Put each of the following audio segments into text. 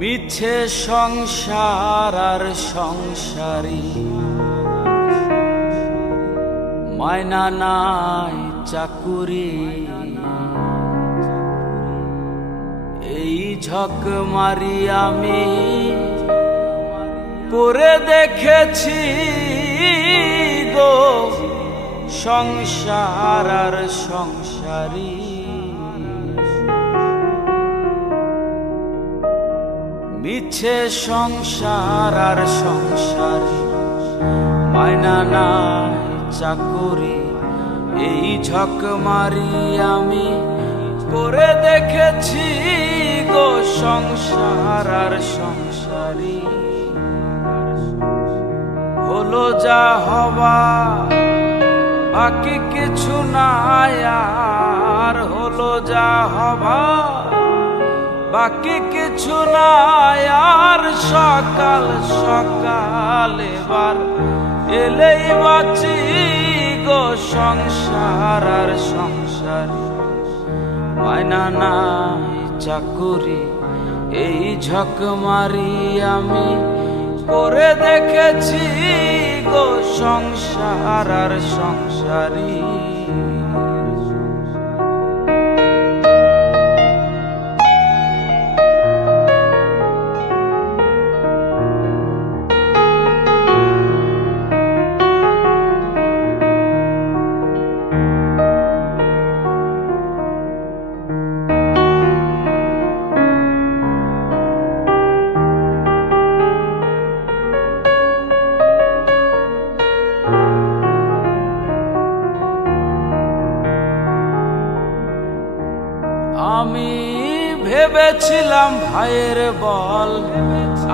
মিছে সংসার আর সংসারী, মায়না নাই চাকুরি। এই ঝক মারি আমি করে দেখেছি গো সংসার আর সংসারী। মিছে সংসার আর সংসারী, মায়না নাই চাকুরি। এই ঝক মারি আমি করে দেখেছি গো সংসার আর সংসারী। হলো যা হবা বাকি কিছু নাই আর, হলো যা হবা বাকি কিছু নাই আর। সকাল সকাল এবার এলেই বাঁচি গো সংসার আর সংসারী, মায়না নাই চাকুরি। এই ঝক মারি আমি করে দেখেছি গো সংসার আর সংসারী। আমি ভেবেছিলাম ভাইয়ের বল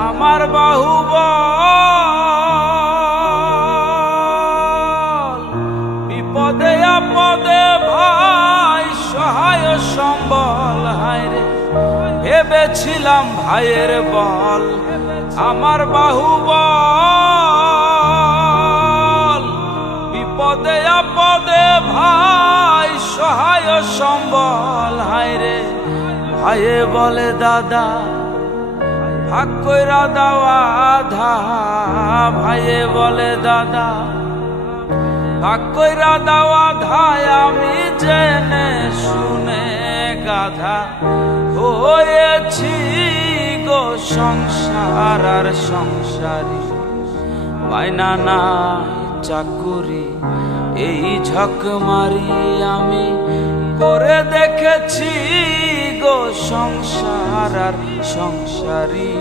আমার বাহুবল, বিপদে আপদে ভাই সহায় সম্বল। হায়রে ভেবেছিলাম ভাইয়ের বল আমার বাহুবল, বিপদে আপদে ভাই সহায় সম্বল। হায়রে ভাইয়ে বলে দাদা ভাগ কইরা দেওয়া আধা, ভাইয়ে বলে দাদা ভাগ কইরা দেওয়া ধায়। আমি জেনে শুনে গাধা হয়েছি গো সংসার আর সংসারী, মায়না নাই চাকুরি। এই ঝক মারি আমি করে দেখেছি গো সংসার আর সংসারী।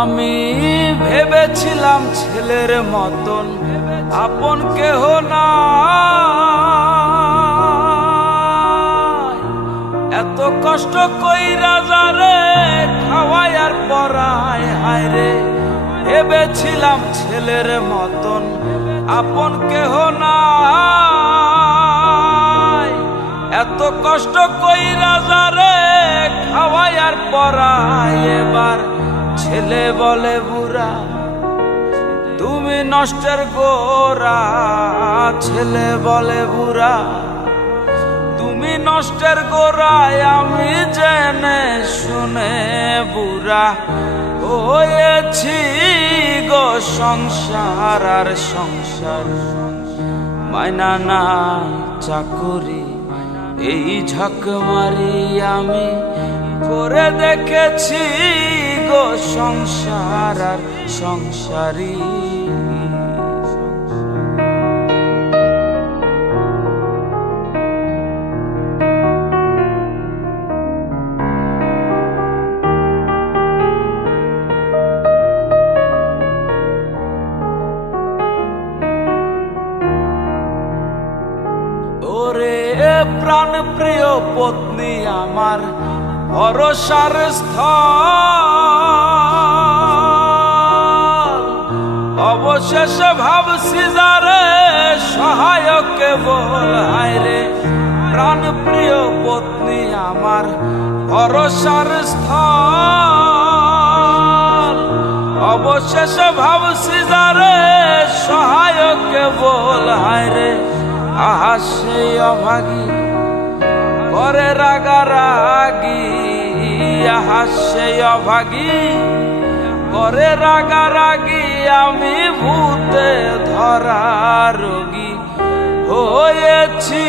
আমি ভেবেছিলাম ছেলের মতন আপন কেহ নাই, এত কষ্ট কইরা যারে খাওয়াই আর পরাই। হায়রে ভেবেছিলাম ছেলের মতন আপন কেহ নাই, এত কষ্ট কইরা যারে খাওয়াই আর পরাই। এবার ছেলে বলে বুড়া তুমি নষ্টের গোড়া, ছেলে বলে বুড়া তুমি নষ্টের গোড়ায়। আমি জেনে শুনে বুড়া হয়েছি গো সংসার আর সংসার, মায়না নাই চাকুরি। এই ঝক মারি আমি করে দেখেছি গো সংসার আর সংসারী। ওরে প্রাণ প্রিয় পত্নী আমার ভরসার স্থল। অবশেষে ভাবছি যারে সহায়ক কেবল, হায়রে প্রাণ প্রিয় পত্নী আমার ভরসার স্থল। অবশেষে ভাবছি যারে সহায়ক কেবল, হায়রে আহা সেই অভাগী করে রাগারাগি। আহা সেই অভাগী করে রাগারাগি, আমি ভূতে ধরা রোগী হয়েছি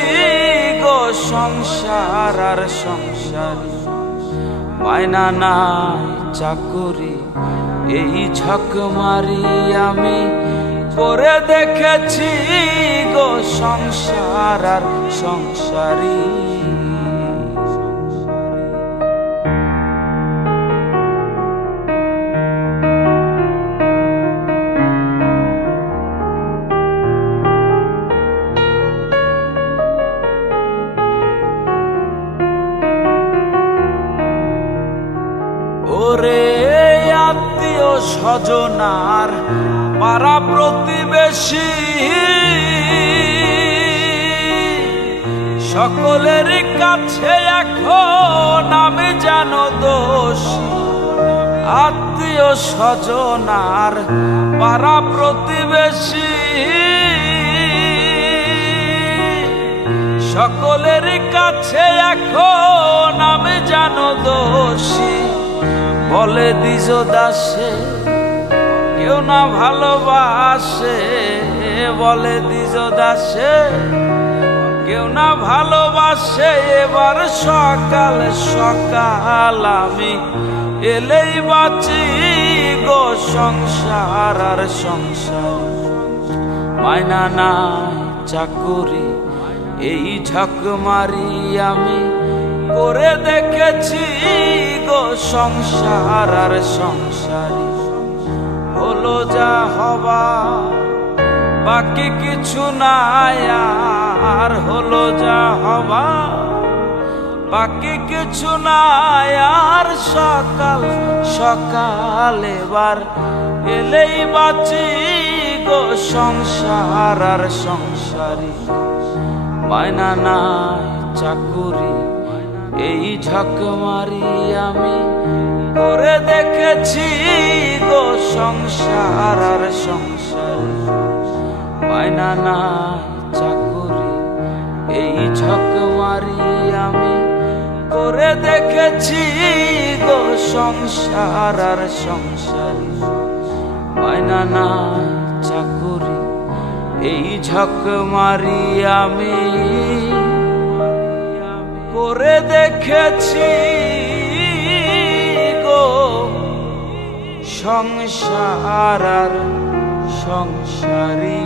গো সংসার আর সংসারী। মায়না নাই চাকুরি এই ঝক মারি আমি করে দেখেছি গো সংসার আর সংসারী। ওরে আত্মীয় স্বজনার পাড়া প্রতিবেশী সকলের কাছে এখন আমি যেন দোষী। আত্মীয় স্বজনার পাড়া প্রতিবেশী সকলের কাছে এখন আমি যেন দোষী। বলে দ্বিজ দাসে কেউ না ভালোবাসে, বলে দ্বিজ দাসে কেউ না ভালোবাসে। এবার সকাল সকাল আমি এলেই বাঁচি গো সংসার আর সংসার। মায়না নাই চাকুরি এই ঝক মারি আমি করে দেখেছি গো সংসার আর সংসারী। হলো যা হবার বাকি কিছু নাই আর, হলো যা হবার বাকি কিছু নাই আর। সকাল সকাল এবার এলেই বাঁচি গো সংসার আর সংসারী। মায়না নাই চাকুরি এই ঝক মারি আমি করে দেখেছি গো সংসার আর সংসারী। মায়না নাই চাকুরি এই ঝক মারি আমি করে দেখেছি গো সংসার আর সংসারী। মায়না নাই চাকুরি এই ঝক মারি আমি করে দেখেছি গো সংসার আর সংসারী।